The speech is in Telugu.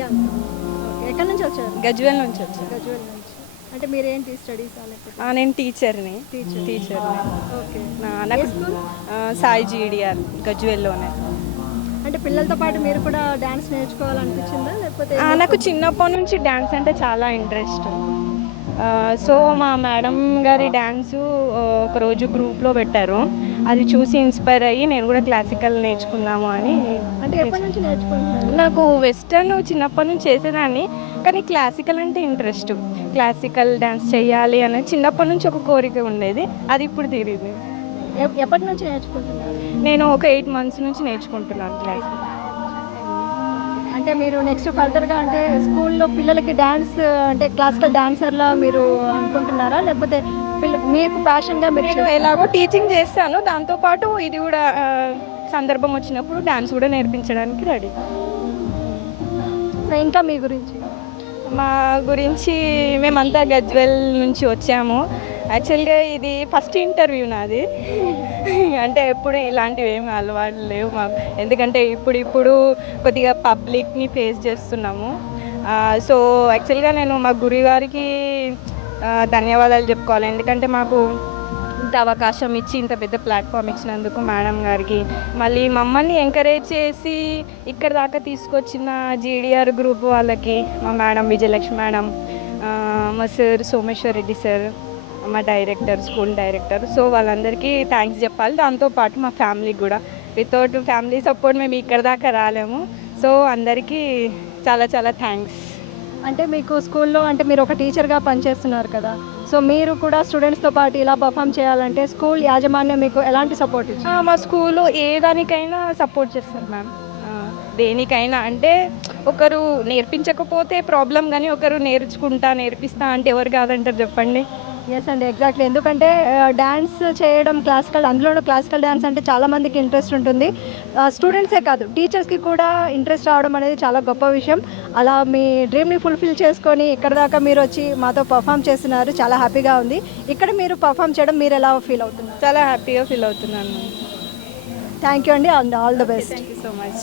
ఎక్కడి నుంచి వచ్చారు? గజ్వేల్ నుంచి వచ్చాను. గజ్వేల్ నుంచి. అంటే మీరేంటి స్టడీస్ లేకపోతే? ఆ, నేను టీచర్ని. టీచర్ టీచర్ని. ఓకే. నాకు సాయి జీడిఆర్ గజ్వేల్లోనే. అంటే పిల్లలతో పాటు మీరు కూడా డాన్స్ నేర్చుకోవాలనిపించిందా లేకపోతే నాకు చిన్నప్పటి నుంచి డ్యాన్స్ అంటే చాలా ఇంట్రెస్ట్. సో మా మేడం గారి డ్యాన్సు ఒకరోజు గ్రూప్లో పెట్టారు. అది చూసి ఇన్స్పైర్ అయ్యి నేను కూడా క్లాసికల్ నేర్చుకుందాము అని అంటే ఎప్పటి నుంచి నేర్చుకుంటున్నారు? నాకు వెస్టర్న్ చిన్నప్పటి నుంచి చేసేదాన్ని కానీ క్లాసికల్ అంటే ఇంట్రెస్ట్. క్లాసికల్ డ్యాన్స్ చేయాలి అని చిన్నప్పటి నుంచి ఒక కోరిక ఉండేది అది ఇప్పుడు తీరింది. ఎప్- ఎప్పటి నుంచి నేర్చుకుంటున్నారు? నేను ఒక ఎయిట్ మంత్స్ నుంచి నేర్చుకుంటున్నాను క్లాస్ అంటే మీరు నెక్స్ట్ ఫర్దర్గా అంటే స్కూల్లో పిల్లలకి డ్యాన్స్ అంటే క్లాసికల్ డాన్సర్లా మీరు అనుకుంటున్నారా? లేకపోతే పిల్ల మీకు ప్యాషన్గా మీరు ఎలాగో టీచింగ్ చేస్తాను. దాంతోపాటు ఇది కూడా సందర్భం వచ్చినప్పుడు డ్యాన్స్ కూడా నేర్పించడానికి రెడీ? ఇంకా మీ గురించి? మా గురించి మేమంతా గజ్వెల్ నుంచి వచ్చాము. యాక్చువల్గా ఇది ఫస్ట్ ఇంటర్వ్యూ నాది. అంటే ఎప్పుడు ఇలాంటివి ఏమి అలవాటు లేవు మాకు. ఎందుకంటే ఇప్పుడు ఇప్పుడు కొద్దిగా పబ్లిక్ని ఫేస్ చేస్తున్నాము. సో యాక్చువల్గా నేను మా గురి గారికి ధన్యవాదాలు చెప్పుకోవాలి. ఎందుకంటే మాకు ఇంత అవకాశం ఇచ్చి ఇంత పెద్ద ప్లాట్ఫామ్ ఇచ్చినందుకు మేడం గారికి. మళ్ళీ మమ్మల్ని ఎంకరేజ్ చేసి ఇక్కడ దాకా తీసుకొచ్చిన జీడిఆర్ గ్రూప్ వాళ్ళకి మా మేడం విజయలక్ష్మి మేడం మా సార్ సోమేశ్వర్ రెడ్డి సార్ మా డైరెక్టర్ స్కూల్ డైరెక్టర్. సో వాళ్ళందరికీ థ్యాంక్స్ చెప్పాలి. దాంతోపాటు మా ఫ్యామిలీకి కూడా. వితౌట్ ఫ్యామిలీ సపోర్ట్ మేము ఇక్కడ దాకా రాలేము. సో అందరికీ చాలా చాలా థ్యాంక్స్ అంటే మీకు స్కూల్లో అంటే మీరు ఒక టీచర్గా పనిచేస్తున్నారు కదా. సో మీరు కూడా స్టూడెంట్స్తో పాటు ఇలా పర్ఫామ్ చేయాలంటే స్కూల్ యాజమాన్యం మీకు ఎలాంటి సపోర్ట్ మా స్కూల్లో ఏ దానికైనా సపోర్ట్ చేస్తారు మ్యామ్. దేనికైనా అంటే ఒకరు నేర్పించకపోతే ప్రాబ్లం కానీ ఒకరు నేర్చుకుంటా నేర్పిస్తా అంటే ఎవరు కాదంటారు చెప్పండి? ఎస్ అండి ఎగ్జాక్ట్లీ ఎందుకంటే డ్యాన్స్ చేయడం క్లాసికల్ అందులోనూ క్లాసికల్ డ్యాన్స్ అంటే చాలా మందికి ఇంట్రెస్ట్ ఉంటుంది. స్టూడెంట్సే కాదు టీచర్స్కి కూడా ఇంట్రెస్ట్ రావడం అనేది చాలా గొప్ప విషయం. అలా మీ డ్రీమ్ని ఫుల్ఫిల్ చేసుకొని ఇక్కడ దాకా మీరు వచ్చి మాతో పర్ఫామ్ చేస్తున్నారు చాలా హ్యాపీగా ఉంది. ఇక్కడ మీరు పర్ఫామ్ చేయడం మీరు ఎలా ఫీల్ అవుతున్నారు? చాలా హ్యాపీగా ఫీల్ అవుతున్నాను. థ్యాంక్ యూ అండి and all the best thank you so much